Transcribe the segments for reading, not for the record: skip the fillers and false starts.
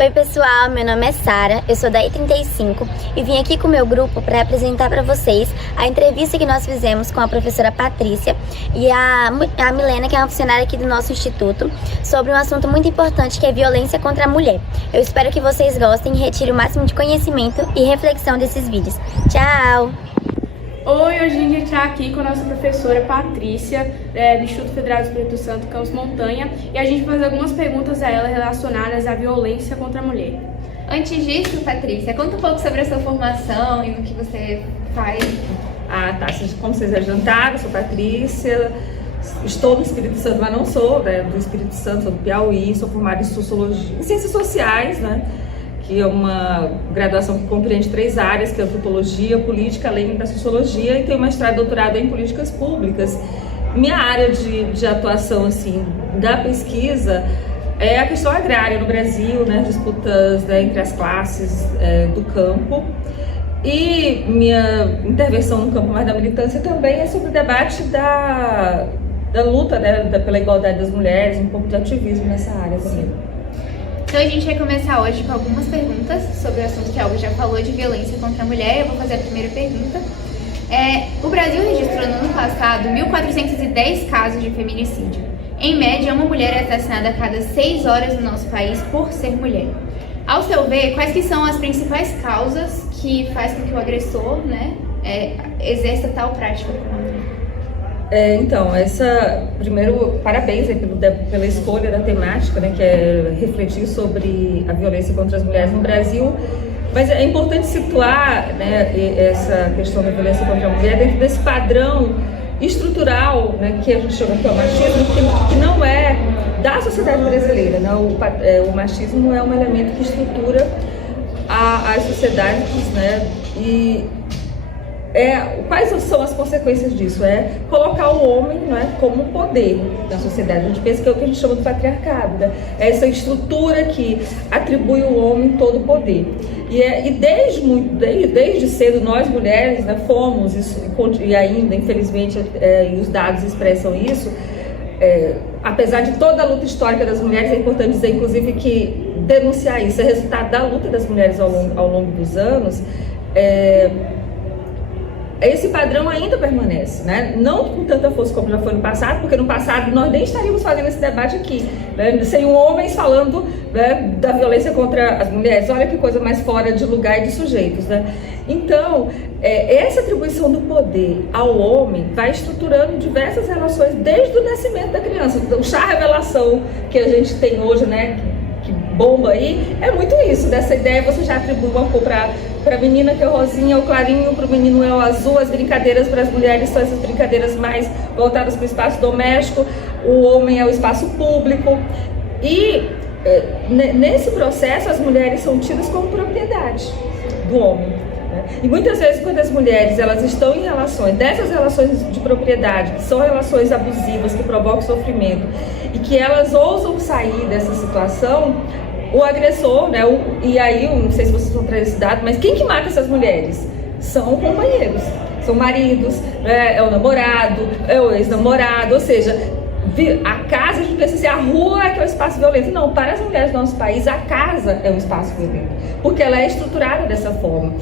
Oi pessoal, meu nome é Sara, eu sou da I35 e vim aqui com o meu grupo para apresentar para vocês a entrevista que nós fizemos com a professora Patrícia e a Milena, que é uma funcionária aqui do nosso instituto, sobre um assunto muito importante que é violência contra a mulher. Eu espero que vocês gostem e retirem o máximo de conhecimento e reflexão desses vídeos. Tchau! Oi, hoje a gente está aqui com a nossa professora Patrícia, do Instituto Federal do Espírito Santo, Campus Montanha, e a gente vai fazer algumas perguntas a ela relacionadas à violência contra a mulher. Antes disso, Patrícia, conta um pouco sobre a sua formação e no que você faz. Como vocês adiantaram, eu sou Patrícia, estou no Espírito Santo, mas não sou do Espírito Santo, sou do Piauí, sou formada em Sociologia, em Ciências Sociais, que é uma graduação que compreende 3 áreas, que é Antropologia, Política, além da Sociologia, e tenho mestrado e doutorado em Políticas Públicas. Minha área de atuação, assim, da pesquisa é a questão agrária no Brasil, disputas entre as classes do campo. E minha intervenção no campo mais da militância também é sobre o debate da luta pela igualdade das mulheres, um pouco de ativismo nessa área também. Então a gente vai começar hoje com algumas perguntas sobre o assunto que a Olga já falou, de violência contra a mulher. Eu vou fazer a primeira pergunta. O Brasil registrou no ano passado 1.410 casos de feminicídio. Em média, uma mulher é assassinada a cada 6 horas no nosso país por ser mulher. Ao seu ver, quais que são as principais causas que faz com que o agressor exerça tal prática com a mulher? Primeiro, parabéns pela escolha da temática, que é refletir sobre a violência contra as mulheres no Brasil. Mas é importante situar essa questão da violência contra a mulher dentro desse padrão estrutural, que a gente chama de machismo, que não é da sociedade brasileira. O machismo é um elemento que estrutura as sociedades, quais são as consequências disso? É colocar o homem como poder na sociedade. A gente pensa que é o que a gente chama de patriarcado, É essa estrutura que atribui ao homem todo o poder. E desde cedo nós mulheres fomos, e ainda infelizmente os dados expressam isso, apesar de toda a luta histórica das mulheres, é importante dizer inclusive que denunciar isso é resultado da luta das mulheres ao longo dos anos. Esse padrão ainda permanece, não com tanta força como já foi no passado, porque no passado nós nem estaríamos fazendo esse debate aqui, sem homens falando da violência contra as mulheres. Olha que coisa mais fora de lugar e de sujeitos, Então, essa atribuição do poder ao homem vai estruturando diversas relações desde o nascimento da criança. Então, o chá revelação que a gente tem hoje, que bomba aí, é muito isso, dessa ideia. Você já atribui uma cor para a menina, que é o rosinha, o clarinho, para o menino é o azul. As brincadeiras para as mulheres são essas brincadeiras mais voltadas para o espaço doméstico, o homem é o espaço público. E nesse processo as mulheres são tidas como propriedade do homem. E muitas vezes, quando as mulheres elas estão em dessas relações de propriedade, que são relações abusivas, que provocam sofrimento, e que elas ousam sair dessa situação, o agressor, e aí, eu não sei se vocês vão trazer esse dado, mas quem que mata essas mulheres? São companheiros, são maridos, é o namorado, é o ex-namorado, ou seja, a casa, a gente pensa assim, a rua é que é o espaço violento. Não, para as mulheres do nosso país, a casa é um espaço violento, porque ela é estruturada dessa forma,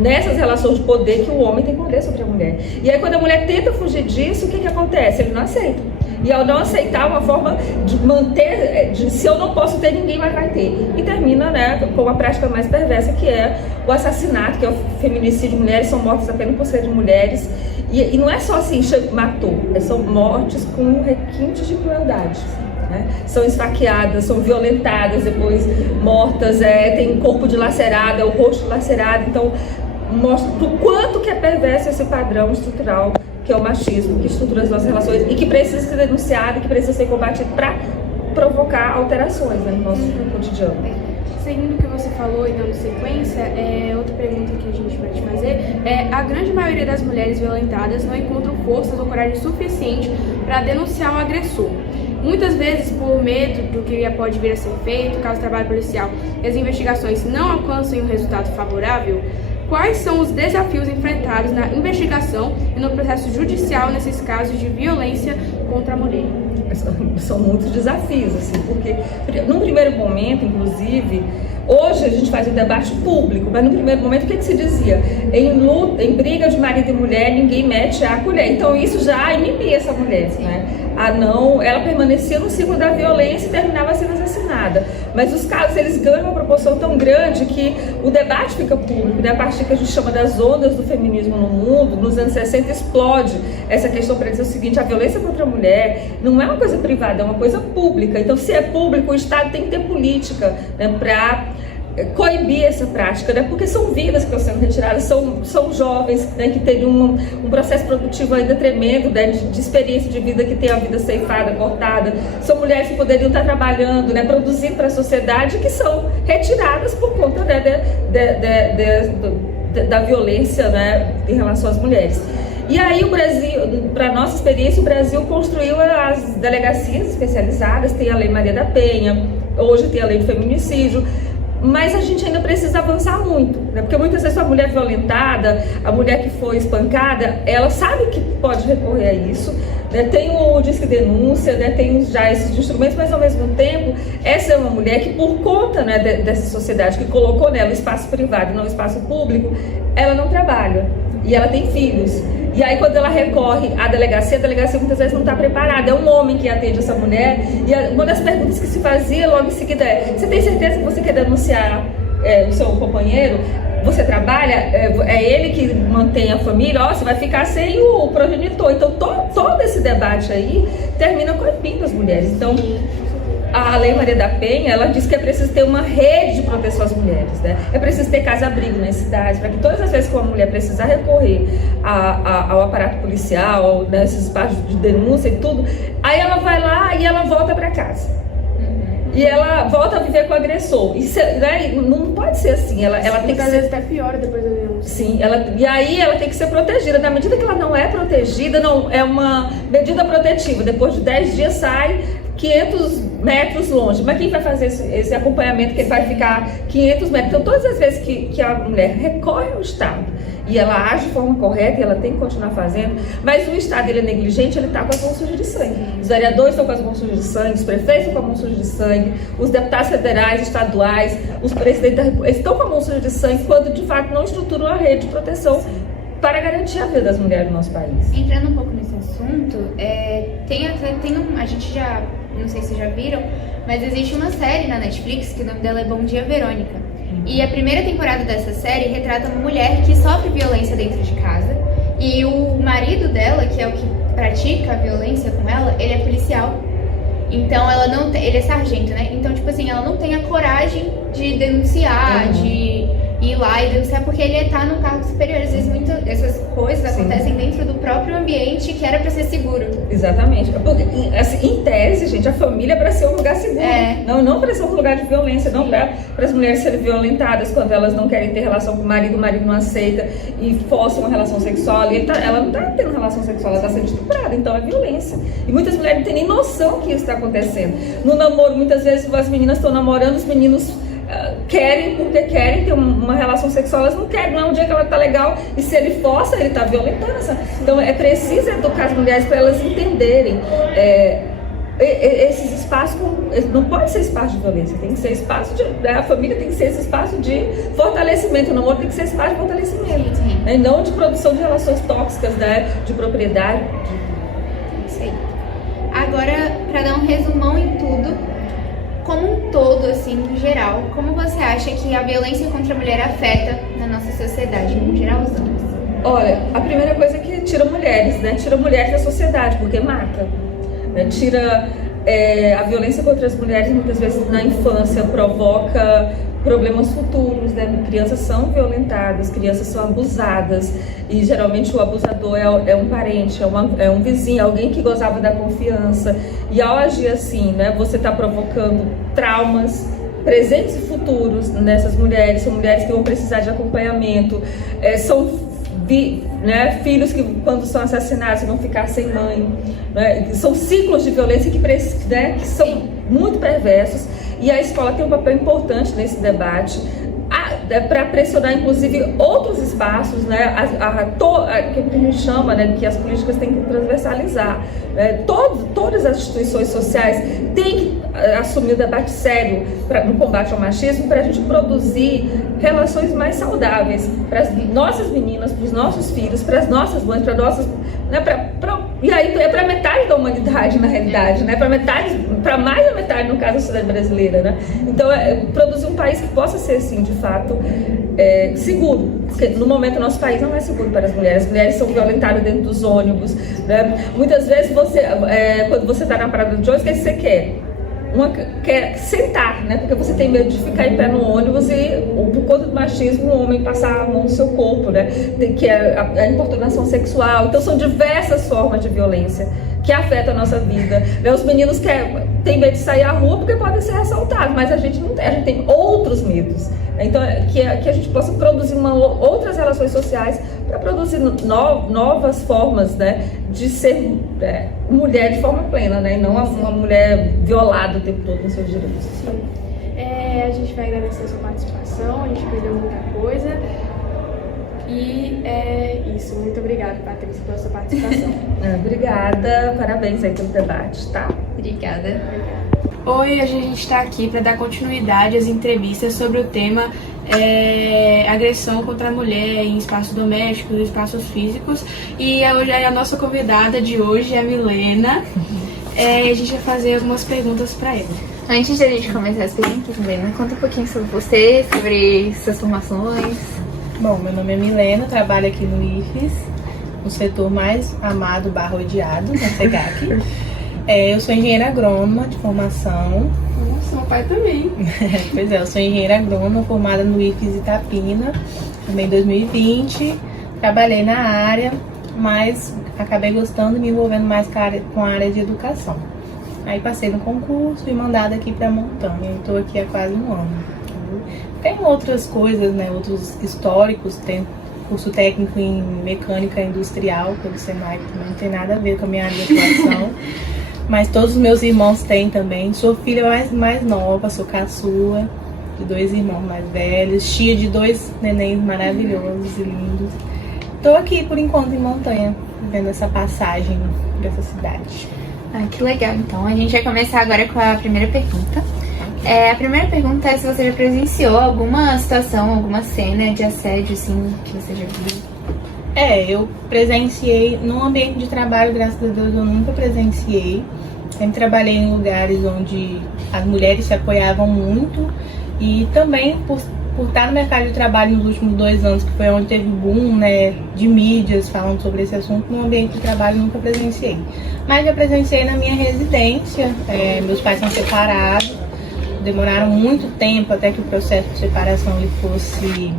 nessas relações de poder, que o homem tem poder sobre a mulher. E aí, quando a mulher tenta fugir disso, o que acontece? Ele não aceita. E ao não aceitar, uma forma de manter, se eu não posso ter, ninguém mais vai ter. E termina com a prática mais perversa, que é o assassinato, que é o feminicídio. Mulheres são mortas apenas por serem mulheres. E não é só assim, matou, são mortes com requintes de crueldade. São esfaqueadas, são violentadas, depois mortas, tem corpo dilacerado, o rosto lacerado. Então, mostra o quanto que é perverso esse padrão estrutural, que é o machismo, que estrutura as nossas relações e que precisa ser denunciado, que precisa ser combatido para provocar alterações no nosso cotidiano. Seguindo o que você falou e dando sequência, outra pergunta que a gente vai te fazer a grande maioria das mulheres violentadas não encontram forças ou coragem suficiente para denunciar o agressor. Muitas vezes, por medo do que pode vir a ser feito, caso o trabalho policial e as investigações não alcancem um resultado favorável, quais são os desafios enfrentados na investigação e no processo judicial nesses casos de violência contra a mulher? são muitos desafios, assim, porque num primeiro momento, inclusive, hoje a gente faz um debate público, mas no primeiro momento o que se dizia? Em briga de marido e mulher, ninguém mete a colher. Então isso já inibia essa mulher, né? Ela permanecia no ciclo da violência e terminava sendo assassinada. Mas os casos, eles ganham uma proporção tão grande que o debate fica público, né? A partir que a gente chama das ondas do feminismo no mundo, nos anos 60 explode essa questão para dizer o seguinte: a violência contra a mulher não é uma coisa privada, é uma coisa pública. Então, se é público, o Estado tem que ter política, né, para coibir essa prática, né? Porque são vidas que estão sendo retiradas, são jovens, né, que têm um processo produtivo ainda tremendo, né, de experiência de vida, que tem a vida ceifada, cortada, são mulheres que poderiam estar trabalhando, né, produzindo para a sociedade, que são retiradas por conta, né, da violência, né, em relação às mulheres. E aí o Brasil, para nossa experiência, o Brasil construiu as delegacias especializadas, tem a Lei Maria da Penha, hoje tem a Lei do Feminicídio, mas a gente ainda precisa avançar muito, né? Porque muitas vezes a mulher violentada, a mulher que foi espancada, ela sabe que pode recorrer a isso, né? Tem o Disque Denúncia, né? Tem já esses instrumentos, mas ao mesmo tempo, essa é uma mulher que, por conta, né, dessa sociedade que colocou nela o espaço privado e não o espaço público, ela não trabalha e ela tem filhos. E aí, quando ela recorre à delegacia, a delegacia muitas vezes não está preparada. É um homem que atende essa mulher. E uma das perguntas que se fazia logo em seguida é: você tem certeza que você quer denunciar o seu companheiro? Você trabalha? É ele que mantém a família? Você vai ficar sem o progenitor. Então, todo esse debate aí termina coibindo as mulheres. Então, a Lei Maria da Penha, ela diz que é preciso ter uma rede de proteção às mulheres, né? É preciso ter casa-abrigo nas cidades, para que todas as vezes que uma mulher precisar recorrer ao aparato policial, né, esses espaços de denúncia e tudo, aí ela vai lá e ela volta para casa. E ela volta a viver com o agressor. Isso, né, não pode ser assim. Ela tem que ser... às vezes até pior depois da denúncia. Sim, e aí ela tem que ser protegida. Na medida que ela não é protegida, não é uma medida protetiva. Depois de 10 dias sai 500 metros longe. Mas quem vai fazer esse acompanhamento, que ele vai ficar 500 metros? Então, todas as vezes que a mulher recorre ao Estado e ela age de forma correta, e ela tem que continuar fazendo, mas o Estado, ele é negligente, ele está com as mãos sujas de sangue. Os vereadores estão com as mãos sujas de sangue, os prefeitos estão com as mãos sujas de sangue, os deputados federais, estaduais, os presidentes da República, estão com a mão suja de sangue quando, de fato, não estruturam a rede de proteção para garantir a vida das mulheres do nosso país. Entrando um pouco nesse assunto, a gente já, não sei se vocês já viram, mas existe uma série na Netflix que o nome dela é Bom Dia, Verônica. E a primeira temporada dessa série retrata uma mulher que sofre violência dentro de casa, e o marido dela, que é o que pratica a violência com ela, ele é policial. Então ela não tem, ele é sargento, né? Então, tipo assim, ela não tem a coragem de denunciar, de ir lá e denunciar, porque ele tá no cargo superior. Às vezes essas coisas acontecem dentro do próprio ambiente que era para ser seguro. Exatamente. Porque, assim, em tese, gente, a família é para ser um lugar seguro. Não para ser um lugar de violência, não para as mulheres serem violentadas quando elas não querem ter relação com o marido não aceita e força uma relação sexual. E ela não está tendo relação sexual, ela está sendo estuprada, então é violência. E muitas mulheres não têm nem noção que isso está acontecendo. No namoro, muitas vezes as meninas estão namorando, os meninos querem porque querem ter uma relação sexual, elas não querem, não é um dia que ela tá legal, e se ele força, ele tá violentando essa. Então é preciso educar as mulheres para elas entenderem esses espaços. Não pode ser espaço de violência, tem que ser espaço de, a família tem que ser esse espaço de fortalecimento, o namoro tem que ser espaço de fortalecimento, né? E não de produção de relações tóxicas, né? De propriedade. Isso aí. Agora, para dar um resumão em tudo, como um todo, assim, no geral, como você acha que a violência contra a mulher afeta na nossa sociedade, no geral, os homens? Olha, a primeira coisa é que tira mulheres, né? Tira mulheres da sociedade, porque mata, né? Tira a violência contra as mulheres, muitas vezes na infância, provoca problemas futuros, né? Crianças são violentadas, crianças são abusadas, e geralmente o abusador é um parente, é um vizinho, alguém que gozava da confiança, e ao agir assim, né, você está provocando traumas presentes e futuros nessas mulheres. São mulheres que vão precisar de acompanhamento, né, filhos que, quando são assassinados, vão ficar sem mãe, né? São ciclos de violência que são muito perversos, e a escola tem um papel importante nesse debate. para pressionar, inclusive, outros espaços, né, que a gente chama, né, que as políticas têm que transversalizar. Todas as instituições sociais têm que assumir o debate sério no combate ao machismo, para a gente produzir relações mais saudáveis para as nossas meninas, para os nossos filhos, para as nossas mães, para nossas, né, e aí é para metade da humanidade, na realidade, né, para mais da metade, no caso da sociedade brasileira, né? Então, produzir um país que possa ser, assim, de fato, seguro, porque no momento o nosso país não é seguro para as mulheres são violentadas dentro dos ônibus, né? Muitas vezes quando você está na parada de ônibus, o que você quer? Quer sentar, né? Porque você tem medo de ficar em pé no ônibus e, por conta do machismo, o homem passar a mão no seu corpo, né? Que é a importunação sexual. Então, são diversas formas de violência que afetam a nossa vida. Os meninos têm medo de sair à rua porque podem ser assaltados, mas a gente não tem, a gente tem outros medos. Então, que a gente possa produzir outras relações sociais para produzir novas formas, né, de ser mulher de forma plena, né, e não uma mulher violada o tempo todo nos seus direitos. Sim. A gente vai agradecer a sua participação, a gente perdeu muita coisa. E é isso. Muito obrigada, Patrícia, pela sua participação. Obrigada, parabéns aí pelo debate, tá? Obrigada. Hoje a gente está aqui para dar continuidade às entrevistas sobre o tema agressão contra a mulher em espaços domésticos, espaços físicos. E hoje a nossa convidada de hoje é a Milena. A gente vai fazer algumas perguntas para ela. Antes de a gente começar as perguntas, Milena, conta um pouquinho sobre você, sobre suas formações. Bom, meu nome é Milena, trabalho aqui no IFES, no setor mais amado / odiado, na SEGAC. Eu sou engenheira agrônoma de formação. Nossa, meu pai também. Pois é, eu sou engenheira agrônoma formada no IFES Itapina, também em 2020. Trabalhei na área, mas acabei gostando e me envolvendo mais com a área de educação. Aí passei no concurso e mandada aqui para Montanha. Estou aqui há quase um ano. Tem outras coisas, né, outros históricos, tem curso técnico em mecânica industrial pelo Senai, que não tem nada a ver com a minha área de atuação, mas todos os meus irmãos têm também. Sou filha mais nova, sou caçula de 2 irmãos mais velhos, tia de 2 nenéns maravilhosos e lindos. Estou aqui por enquanto em Montanha, vendo essa passagem dessa cidade. Que legal, então. A gente vai começar agora com a primeira pergunta. A primeira pergunta é se você já presenciou alguma situação, alguma cena de assédio, assim, que você já viu. Eu presenciei, no ambiente de trabalho, graças a Deus, eu nunca presenciei. Sempre trabalhei em lugares onde as mulheres se apoiavam muito e também por estar no mercado de trabalho nos últimos 2 anos, que foi onde teve boom, né, de mídias falando sobre esse assunto, no ambiente de trabalho nunca presenciei. Mas já presenciei na minha residência, meus pais são separados. Demoraram muito tempo até que o processo de separação ele fosse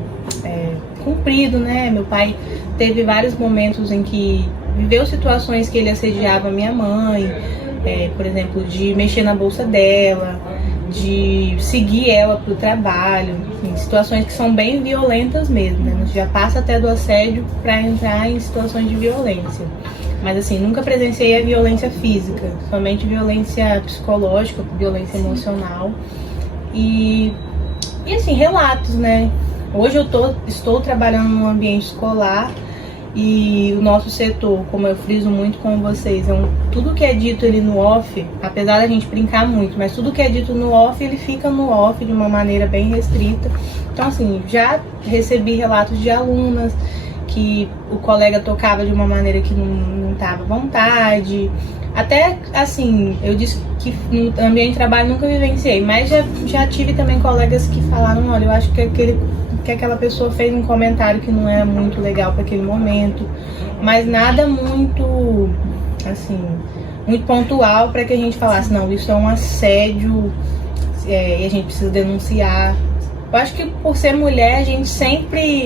cumprido, né? Meu pai teve vários momentos em que viveu situações que ele assediava a minha mãe, por exemplo, de mexer na bolsa dela, de seguir ela para o trabalho, enfim, situações que são bem violentas mesmo, né? Já passa até do assédio para entrar em situações de violência. Mas assim, nunca presenciei a violência física, somente violência psicológica, violência emocional. E assim, relatos, né? Hoje eu estou trabalhando no ambiente escolar e o nosso setor, como eu friso muito com vocês, tudo que é dito ali no off, apesar da gente brincar muito, mas tudo que é dito no off, ele fica no off de uma maneira bem restrita. Então assim, já recebi relatos de alunas que o colega tocava de uma maneira que não estava à vontade. Até, assim, eu disse que no ambiente de trabalho nunca vivenciei, mas já tive também colegas que falaram, olha, eu acho que aquela pessoa fez um comentário que não era muito legal para aquele momento, mas nada muito, assim, muito pontual para que a gente falasse, não, isso é um assédio e a gente precisa denunciar. Eu acho que por ser mulher, a gente sempre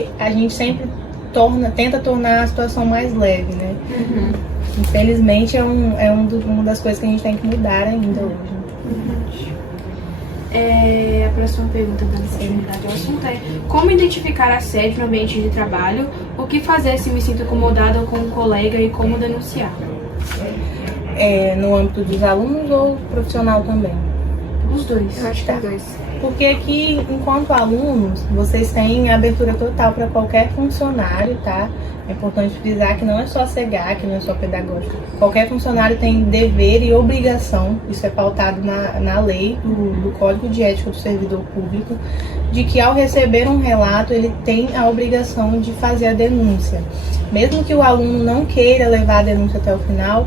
tenta tornar a situação mais leve, né? Uhum. Infelizmente uma das coisas que a gente tem que mudar ainda hoje. A próxima pergunta da continuidade ao assunto é: como identificar assédio no ambiente de trabalho? O que fazer se me sinto incomodada com um colega e como denunciar? No âmbito dos alunos ou profissional também? Os dois. Eu acho que os dois. Porque aqui, enquanto alunos, vocês têm abertura total para qualquer funcionário, tá? É importante frisar que não é só CEGAC, que não é só pedagógico. Qualquer funcionário tem dever e obrigação, isso é pautado na lei do Código de Ética do Servidor Público, de que ao receber um relato, ele tem a obrigação de fazer a denúncia. Mesmo que o aluno não queira levar a denúncia até o final,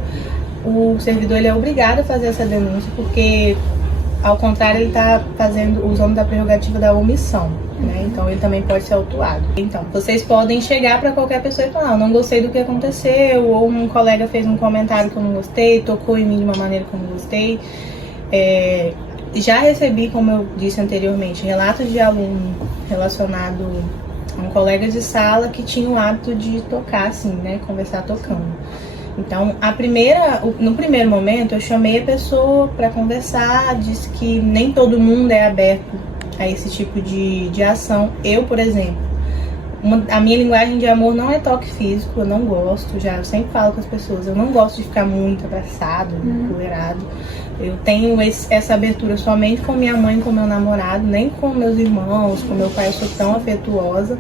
o servidor ele é obrigado a fazer essa denúncia, porque, ao contrário, ele está usando da prerrogativa da omissão, né? Então ele também pode ser autuado. Então, vocês podem chegar para qualquer pessoa e falar: não gostei do que aconteceu, ou um colega fez um comentário que eu não gostei, tocou em mim de uma maneira que eu não gostei. Já recebi, como eu disse anteriormente, relatos de aluno relacionado a um colega de sala que tinha o hábito de tocar, assim, né? Conversar tocando. Então, no primeiro momento, eu chamei a pessoa para conversar, disse que nem todo mundo é aberto a esse tipo de ação. Eu, por exemplo, a minha linguagem de amor não é toque físico, eu não gosto, eu sempre falo com as pessoas, eu não gosto de ficar muito abraçado, empoleirado. Eu tenho essa abertura somente com minha mãe, com meu namorado, nem com meus irmãos, com meu pai, eu sou tão afetuosa.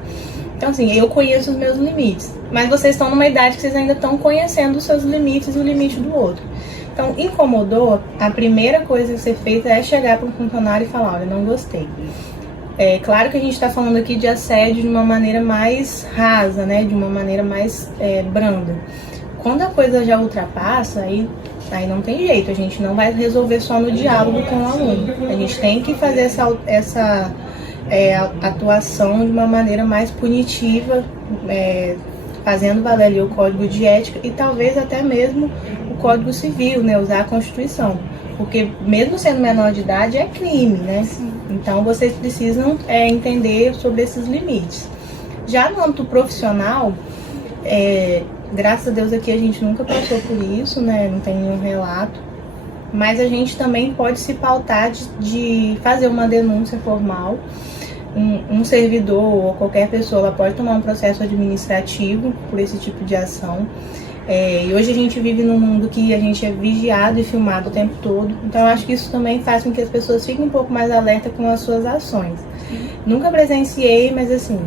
Então, assim, eu conheço os meus limites, mas vocês estão numa idade que vocês ainda estão conhecendo os seus limites e o limite do outro. Então, incomodou, a primeira coisa a ser feita é chegar para um funcionário e falar: olha, não gostei. É claro que a gente está falando aqui de assédio de uma maneira mais rasa, né, de uma maneira mais branda. Quando a coisa já ultrapassa, aí não tem jeito, a gente não vai resolver só no diálogo com o aluno. A gente tem que fazer essa atuação de uma maneira mais punitiva, fazendo valer ali o Código de Ética e talvez até mesmo o Código Civil, né, usar a Constituição. Porque mesmo sendo menor de idade é crime, né? Sim. Então vocês precisam entender sobre esses limites. Já no âmbito profissional, graças a Deus aqui a gente nunca passou por isso, né? Não tem nenhum relato. Mas a gente também pode se pautar de fazer uma denúncia formal. Um servidor ou qualquer pessoa ela pode tomar um processo administrativo por esse tipo de ação. E hoje a gente vive num mundo que a gente é vigiado e filmado o tempo todo. Então eu acho que isso também faz com que as pessoas fiquem um pouco mais alertas com as suas ações. Nunca presenciei, mas assim,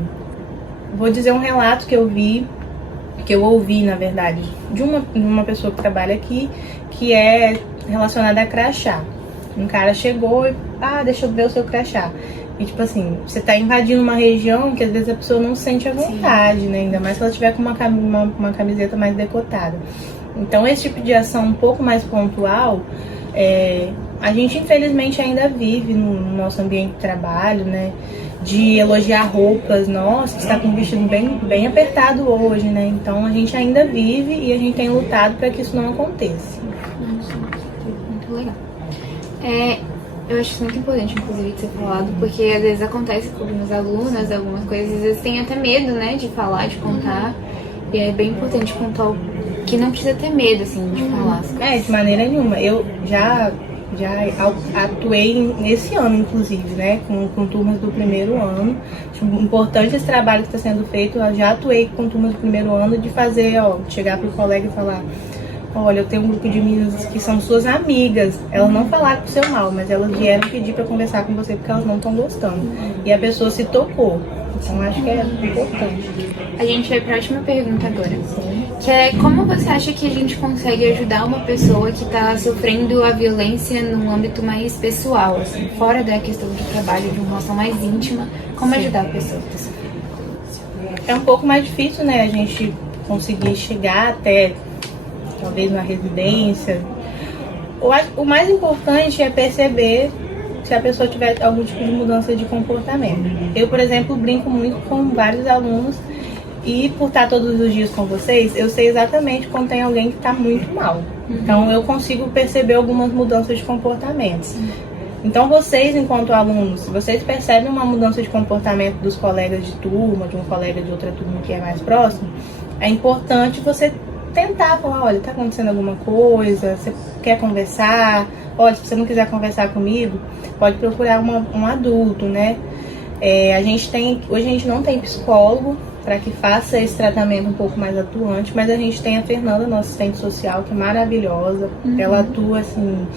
vou dizer um relato que eu ouvi, na verdade, de uma pessoa que trabalha aqui, que é relacionada a crachá. Um cara chegou e, deixa eu ver o seu crachá. E tipo assim, você tá invadindo uma região que às vezes a pessoa não sente a vontade, né? Ainda mais se ela tiver com uma camiseta mais decotada. Então esse tipo de ação um pouco mais pontual, a gente infelizmente ainda vive no nosso ambiente de trabalho, né? De elogiar roupas, nossa, você tá com um vestido bem apertado hoje, né? Então a gente ainda vive e a gente tem lutado para que isso não aconteça. Muito legal. Eu acho isso muito importante, inclusive, de ser falado, porque às vezes acontece com algumas alunas, algumas coisas, às vezes tem até medo, né, de falar, de contar, e é bem importante contar que não precisa ter medo, assim, de falar as coisas. De maneira nenhuma. Eu já atuei nesse ano, inclusive, né, com turmas do primeiro ano. Acho importante esse trabalho que está sendo feito. Eu já atuei com turmas do primeiro ano de fazer, chegar para o colega e falar: olha, eu tenho um grupo de meninas que são suas amigas. Elas não falaram pro seu mal, mas elas vieram pedir para conversar com você porque elas não estão gostando. E a pessoa se tocou. Então acho que é importante. A gente vai para a última pergunta agora. Que é: como você acha que a gente consegue ajudar uma pessoa que está sofrendo a violência num âmbito mais pessoal, assim, fora da questão de trabalho, de uma relação mais íntima? Como ajudar a pessoa que está sofrendo? É um pouco mais difícil, né, a gente conseguir chegar até talvez uma residência. O mais importante é perceber se a pessoa tiver algum tipo de mudança de comportamento. Eu, por exemplo, brinco muito com vários alunos e por estar todos os dias com vocês, eu sei exatamente quando tem alguém que está muito mal. Então eu consigo perceber algumas mudanças de comportamento. Então vocês, enquanto alunos, se vocês percebem uma mudança de comportamento dos colegas de turma, de um colega de outra turma que é mais próximo, é importante você tentar falar: olha, tá acontecendo alguma coisa, você quer conversar? Olha, se você não quiser conversar comigo, pode procurar um adulto, né? Hoje a gente não tem psicólogo para que faça esse tratamento um pouco mais atuante, mas a gente tem a Fernanda, nossa assistente social, que é maravilhosa. Ela atua assim